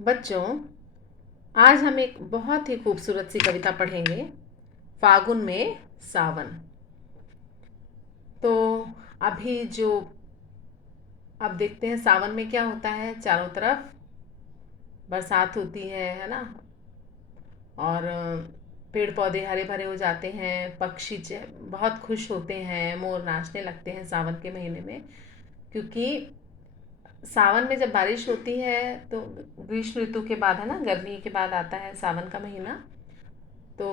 बच्चों, आज हम एक बहुत ही खूबसूरत सी कविता पढ़ेंगे। फागुन में सावन। तो अभी जो अब देखते हैं सावन में क्या होता है। चारों तरफ बरसात होती है ना। और पेड़ पौधे हरे भरे हो जाते हैं, पक्षी बहुत खुश होते हैं, मोर नाचने लगते हैं सावन के महीने में। क्योंकि सावन में जब बारिश होती है तो ग्रीष्म ऋतु के बाद है ना, गर्मी के बाद आता है सावन का महीना। तो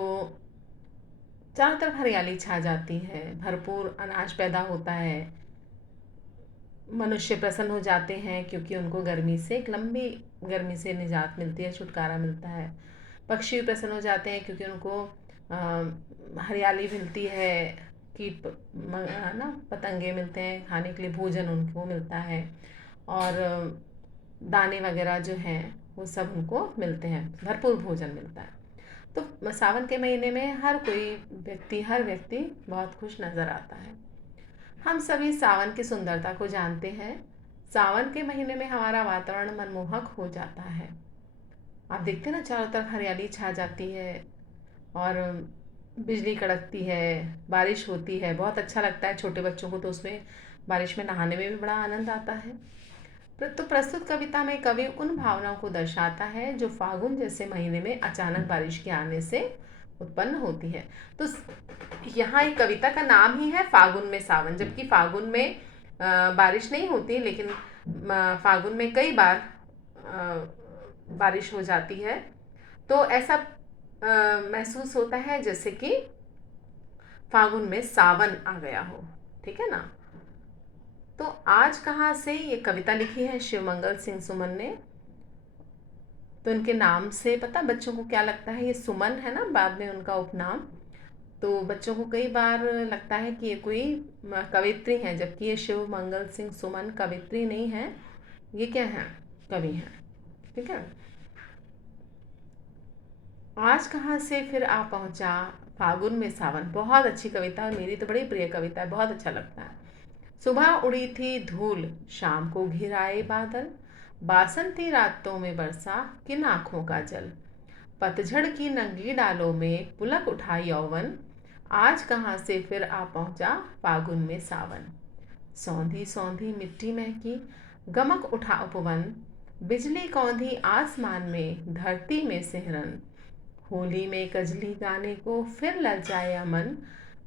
चारों तरफ हरियाली छा जाती है, भरपूर अनाज पैदा होता है। मनुष्य प्रसन्न हो जाते हैं क्योंकि उनको गर्मी से, एक लंबी गर्मी से निजात मिलती है, छुटकारा मिलता है। पक्षी भी प्रसन्न हो जाते हैं क्योंकि उनको हरियाली मिलती है। कीट ना पतंगे मिलते हैं, खाने के लिए भोजन उनको मिलता है। और दाने वगैरह जो हैं वो सब उनको मिलते हैं, भरपूर भोजन मिलता है। तो सावन के महीने में हर व्यक्ति बहुत खुश नज़र आता है। हम सभी सावन की सुंदरता को जानते हैं। सावन के महीने में हमारा वातावरण मनमोहक हो जाता है। आप देखते हैं ना, चारों तरफ हरियाली छा जाती है और बिजली कड़कती है, बारिश होती है, बहुत अच्छा लगता है। छोटे बच्चों को तो उसमें बारिश में नहाने में भी बड़ा आनंद आता है। तो प्रस्तुत कविता में कवि उन भावनाओं को दर्शाता है जो फागुन जैसे महीने में अचानक बारिश के आने से उत्पन्न होती है। तो यहाँ एक कविता का नाम ही है फागुन में सावन, जबकि फागुन में बारिश नहीं होती, लेकिन फागुन में कई बार बारिश हो जाती है। तो ऐसा महसूस होता है जैसे कि फागुन में सावन आ गया हो। ठीक है ना। तो आज कहाँ से ये कविता लिखी है शिवमंगल सिंह सुमन ने। तो इनके नाम से पता बच्चों को क्या लगता है, ये सुमन है ना, बाद में उनका उपनाम। तो बच्चों को कई बार लगता है कि ये कोई कवित्री हैं, जबकि ये शिवमंगल सिंह सुमन कवित्री नहीं है, ये क्या है, कवि हैं। ठीक है। आज कहाँ से फिर आ पहुँचा फागुन में सावन, बहुत अच्छी कविता है, मेरी तो बड़ी प्रिय कविता है, बहुत अच्छा लगता है। सुबह उड़ी थी धूल, शाम को घिराए बादल, बासंती रातों में बरसा किन आँखों का जल, पतझड़ की नंगी डालों में पुलक उठा यौवन, आज कहाँ से फिर आ पहुँचा फागुन में सावन। सौंधी सौंधी मिट्टी महकी, गमक उठा उपवन, बिजली कौंधी आसमान में, धरती में सिहरन, होली में कजली गाने को फिर ललचाया मन,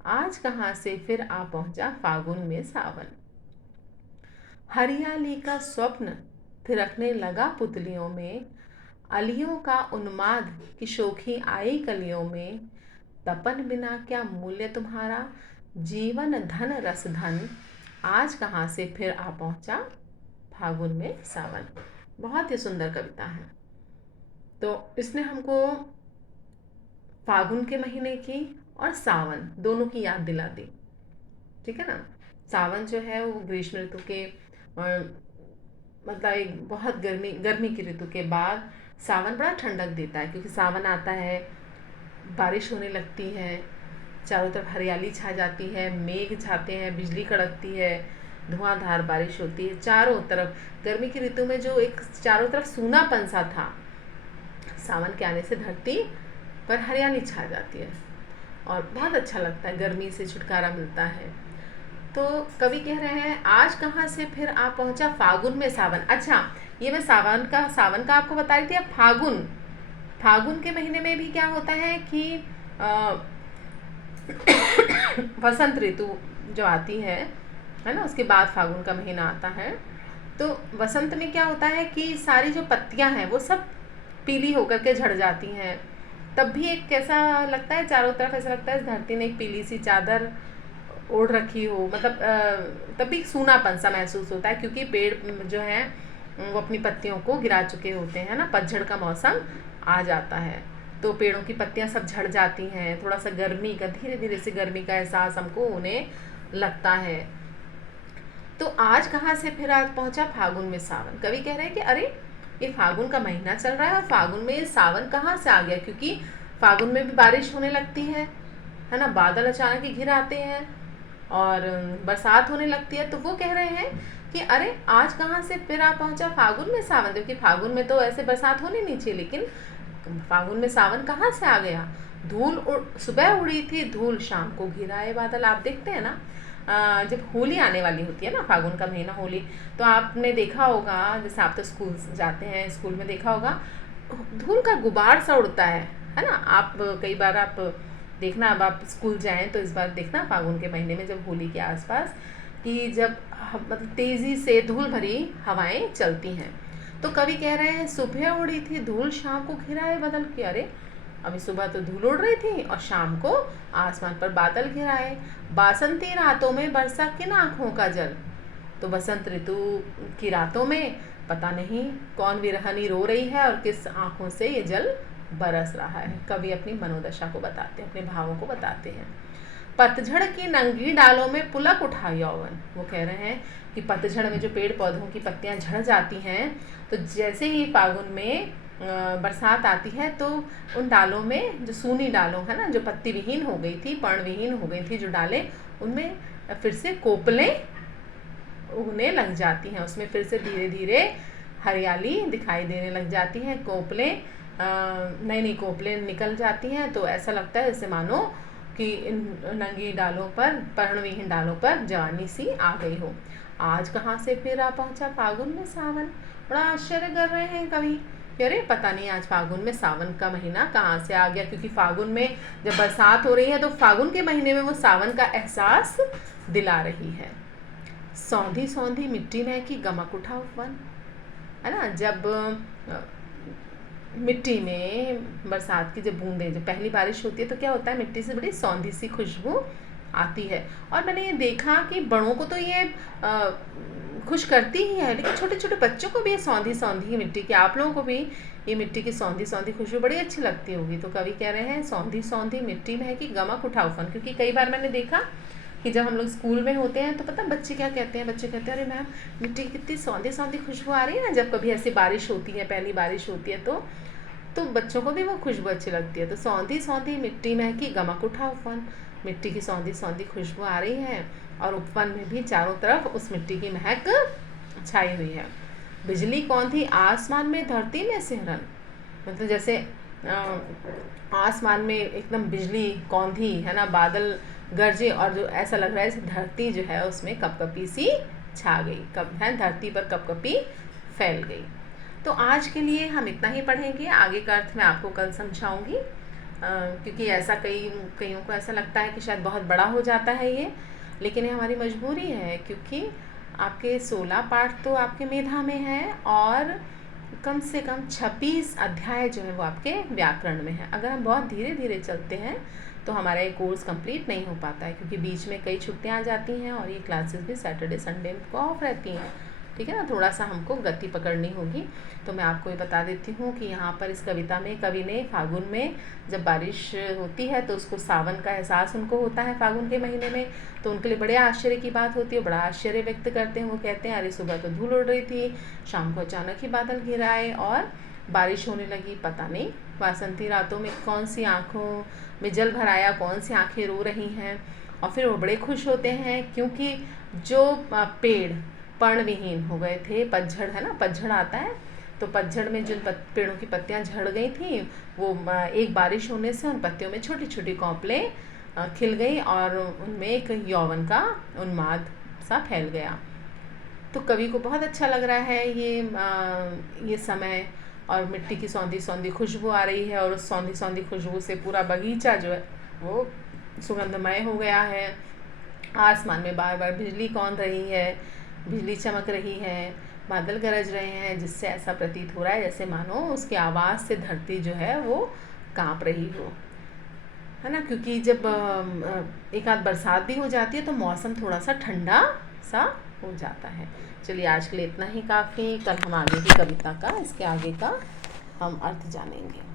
आज कहाँ से फिर आ पहुँचा फागुन में सावन। हरियाली का स्वप्न थिरकने लगा पुतलियों में, अलियों का उन्माद की शोखी आई कलियों में, तपन बिना क्या मूल्य तुम्हारा, जीवन धन रस धन, आज कहाँ से फिर आ पहुँचा फागुन में सावन। बहुत ही सुंदर कविता है। तो इसने हमको फागुन के महीने की और सावन दोनों की याद दिला दी। ठीक है ना। सावन जो है वो ग्रीष्म ऋतु के मतलब एक बहुत गर्मी की ऋतु के बाद सावन बड़ा ठंडक देता है, क्योंकि सावन आता है, बारिश होने लगती है, चारों तरफ हरियाली छा जाती है, मेघ छाते हैं, बिजली कड़कती है, धुआंधार बारिश होती है चारों तरफ। गर्मी की ऋतु में जो एक चारों तरफ सूनापन सा था, सावन के आने से धरती पर हरियाली छा जाती है और बहुत अच्छा लगता है, गर्मी से छुटकारा मिलता है। तो कवि कह रहे हैं आज कहाँ से फिर आ पहुँचा फागुन में सावन। अच्छा, ये मैं सावन का आपको बता रही थी। अब फागुन के महीने में भी क्या होता है कि वसंत ऋतु जो आती है ना, उसके बाद फागुन का महीना आता है। तो वसंत में क्या होता है कि सारी जो पत्तियां हैं वो सब पीली होकर के झड़ जाती हैं। तब भी एक कैसा लगता है, चारों तरफ ऐसा लगता है धरती ने एक पीली सी चादर ओढ़ रखी हो, मतलब तब भी सूनापन सा महसूस होता है, क्योंकि पेड़ जो हैं वो अपनी पत्तियों को गिरा चुके होते हैं ना, पतझड़ का मौसम आ जाता है तो पेड़ों की पत्तियां सब झड़ जाती हैं, थोड़ा सा गर्मी का, धीरे धीरे से गर्मी का एहसास हमको होने लगता है। तो आज कहाँ से फिर आज पहुँचा फागुन में सावन। कवि कह रहे हैं कि अरे ये फागुन का महीना चल रहा है और फागुन में ये सावन कहाँ से आ गया, क्योंकि फागुन में भी बारिश होने लगती है ना, बादल अचानक ही घिर आते हैं और बरसात होने लगती है। तो वो कह रहे हैं कि अरे आज कहाँ से फिर आ पहुंचा फागुन में सावन, जबकि फागुन में तो ऐसे बरसात होनी नहीं चाहिए, लेकिन फागुन में सावन कहाँ से आ गया। सुबह उड़ी थी धूल, शाम को घिराए बादल। आप देखते हैं ना, जब होली आने वाली होती है ना, फागुन का महीना होली, तो आपने देखा होगा, जैसे आप तो स्कूल जाते हैं, स्कूल में देखा होगा धूल का गुबार सा उड़ता है ना। आप कई बार आप देखना, अब आप स्कूल जाएं तो इस बार देखना फागुन के महीने में जब होली के आसपास, कि जब मतलब तेज़ी से धूल भरी हवाएं चलती हैं, तो कवि कह रहे हैं सुबह उड़ी थी धूल, शाम को घिराए बादल। कि अरे अभी सुबह तो धूल उड़ रही थी और शाम को आसमान पर बादल घिराए। बासंती रातों में बरसा किन आँखों का जल। तो बसंत ऋतु की रातों में पता नहीं कौन विरहनी रो रही है और किस आँखों से ये जल बरस रहा है। कवि अपनी मनोदशा को बताते हैं, अपने भावों को बताते हैं। पतझड़ की नंगी डालों में पुलक उठा यौवन। वो कह रहे हैं कि पतझड़ में जो पेड़ पौधों की पत्तियां झड़ जाती हैं, तो जैसे ही फागुन में बरसात आती है, तो उन डालों में, जो सूनी डालों है ना, जो पत्ती विहीन हो गई थी, पर्ण विहीन हो गई थी जो डालें, उनमें फिर से कोपलें उगने लग जाती हैं। उसमें फिर से धीरे धीरे हरियाली दिखाई देने लग जाती है। कोपलें, नई नई कोपलें निकल जाती हैं, तो ऐसा लगता है जैसे मानो कि इन नंगी डालों पर, पर्णविहीन डालों पर जवानी सी आ गई हो। आज कहाँ से फिर आ पहुँचा फागुन में सावन। बड़ा आश्चर्य कर रहे हैं कवि कि अरे पता नहीं आज फागुन में सावन का महीना कहाँ से आ गया, क्योंकि फागुन में जब बरसात हो रही है तो फागुन के महीने में वो सावन का एहसास दिला रही है। सौंधी सौंधी मिट्टी में की गमक उठा वन, है ना। जब मिट्टी में बरसात की जब बूंदें, जब पहली बारिश होती है, तो क्या होता है, मिट्टी से बड़ी सौंधी सी खुशबू आती है। और मैंने ये देखा कि बड़ों को तो ये खुश करती ही है, लेकिन छोटे छोटे बच्चों को भी ये सौंधी सौंधी मिट्टी की, आप लोगों को भी ये मिट्टी की सौंधी सौंधी खुशबू बड़ी अच्छी लगती होगी। तो कवि कह रहे हैं सौंधी सौंधी मिट्टी में है कि गमक उठाओ फन। क्योंकि कई बार मैंने देखा कि जब हम लोग स्कूल में होते हैं तो पता बच्चे क्या कहते हैं, बच्चे कहते हैं अरे मैम मिट्टी की कितनी सौंधी सौंधी खुशबू आ रही है ना। जब कभी ऐसी बारिश होती है, पहली बारिश होती है, तो बच्चों को भी वो खुशबू अच्छी लगती है। तो सौंधी सौंधी मिट्टी महकी गमक उठा उपवन, मिट्टी की सौंधी सौंधी खुशबू आ रही है और उपवन में भी चारों तरफ उस मिट्टी की महक छाई हुई है। बिजली कौन थी आसमान में धरती में सिहरन, मतलब जैसे आसमान में एकदम बिजली कौन थी, है ना, बादल गरजे और जो ऐसा लग रहा है जैसे धरती जो है उसमें कपकपी सी छा गई, कब है धरती पर कपकपी फैल गई। तो आज के लिए हम इतना ही पढ़ेंगे, आगे का अर्थ मैं आपको कल समझाऊंगी, क्योंकि ऐसा कईयों को ऐसा लगता है कि शायद बहुत बड़ा हो जाता है ये, लेकिन ये हमारी मजबूरी है, क्योंकि आपके 16 पाठ तो आपके मेधा में है और कम से कम 26 अध्याय जो है वो आपके व्याकरण में है। अगर हम बहुत धीरे धीरे चलते हैं तो हमारा ये कोर्स कंप्लीट नहीं हो पाता है, क्योंकि बीच में कई छुट्टियां आ जाती हैं और ये क्लासेस भी सैटरडे संडे को ऑफ रहती हैं, ठीक है ना। थोड़ा सा हमको गति पकड़नी होगी। तो मैं आपको ये बता देती हूँ कि यहाँ पर इस कविता में कवि ने फागुन में जब बारिश होती है तो उसको सावन का एहसास उनको होता है फागुन के महीने में, तो उनके लिए बड़े आश्चर्य की बात होती है, बड़ा आश्चर्य व्यक्त करते हैं। वो कहते हैं अरे सुबह तो धूल उड़ रही थी, शाम को अचानक ही बादल घिर आए और बारिश होने लगी। पता नहीं वासंती रातों में कौन सी आँखों में जल भर आया, कौन सी आँखें रो रही हैं। और फिर वो बड़े खुश होते हैं क्योंकि जो पेड़ पर्णविहीन हो गए थे, पतझड़ है ना, पतझड़ आता है, तो पतझड़ में जिन पेड़ों की पत्तियां झड़ गई थी, वो एक बारिश होने से उन पत्तियों में छोटी छोटी कौपलें खिल गई और उनमें एक यौवन का उन्माद सा फैल गया। तो कवि को बहुत अच्छा लग रहा है ये समय, और मिट्टी की सौंधी सौंधी खुशबू आ रही है और उस सौंधी सौंधी खुशबू से पूरा बगीचा जो है वो सुगंधमय हो गया है। आसमान में बार बार बिजली कौन रही है, बिजली चमक रही है, बादल गरज रहे हैं, जिससे ऐसा प्रतीत हो रहा है जैसे मानो उसकी आवाज़ से धरती जो है वो कांप रही हो, है ना। क्योंकि जब एक आध बरसात भी हो जाती है तो मौसम थोड़ा सा ठंडा सा हो जाता है। चलिए आज के लिए इतना ही काफ़ी, कल हम आगे की कविता का, इसके आगे का हम अर्थ जानेंगे।